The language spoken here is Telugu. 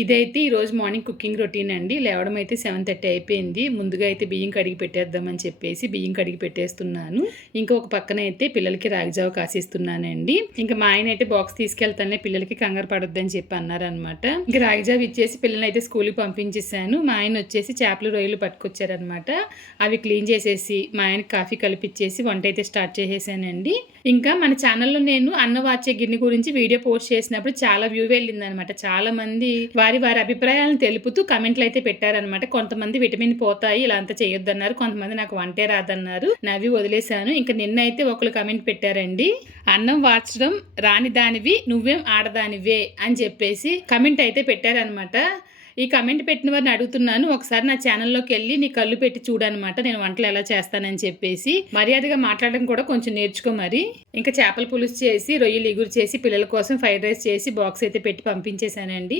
ఇదైతే ఈరోజు మార్నింగ్ కుకింగ్ రొటీన్ అండి. లేవడం అయితే 7:30 అయిపోయింది. ముందుగా అయితే బియ్యం కడిగి పెట్టేద్దామని చెప్పేసి బియ్యం కడిగి పెట్టేస్తున్నాను. ఇంకొక పక్కన అయితే పిల్లలకి రాగిజావ కాసిస్తున్నానండి. ఇంకా మా ఆయన అయితే బాక్స్ తీసుకెళ్తానే పిల్లలకి కంగారు పడొద్దని చెప్పి అన్నారనమాట. ఇంకా రాగిజావ ఇచ్చేసి పిల్లల్ని అయితే స్కూల్కి పంపించేసాను. మా ఆయన వచ్చేసి చేపలు రొయ్యలు పట్టుకొచ్చారనమాట. అవి క్లీన్ చేసేసి మా ఆయనకి కాఫీ కలిపిచ్చేసి వంట అయితే స్టార్ట్ చేసేసానండి. ఇంకా మన ఛానల్లో నేను అన్నం వార్చే గిన్నె గురించి వీడియో పోస్ట్ చేసినప్పుడు చాలా వ్యూ వెళ్ళిందనమాట. చాలా మంది వారి అభిప్రాయాలను తెలుపుతూ కమెంట్లు అయితే పెట్టారనమాట. కొంతమంది విటమిన్ పోతాయి ఇలా అంతా చేయొద్దన్నారు, కొంతమంది నాకు వంటే రాదన్నారు. నవ్వి వదిలేశాను. ఇంకా నిన్నైతే ఒకరు కమెంట్ పెట్టారండి, అన్నం వార్చడం రాని దానివి నువ్వేం ఆడదానివే అని చెప్పేసి కమెంట్ అయితే పెట్టారనమాట. ఈ కమెంట్ పెట్టిన వారిని అడుగుతున్నాను, ఒకసారి నా ఛానల్లోకి వెళ్ళి నీ కళ్ళు పెట్టి చూడనమాట, నేను వంటలు ఎలా చేస్తానని చెప్పేసి. మర్యాదగా మాట్లాడడం కూడా కొంచెం నేర్చుకో మరి. ఇంకా చేపల పులుసు చేసి రొయ్యలు ఇగురు చేసి పిల్లల కోసం ఫ్రైడ్ రైస్ చేసి బాక్స్ అయితే పెట్టి పంపించేశానండి.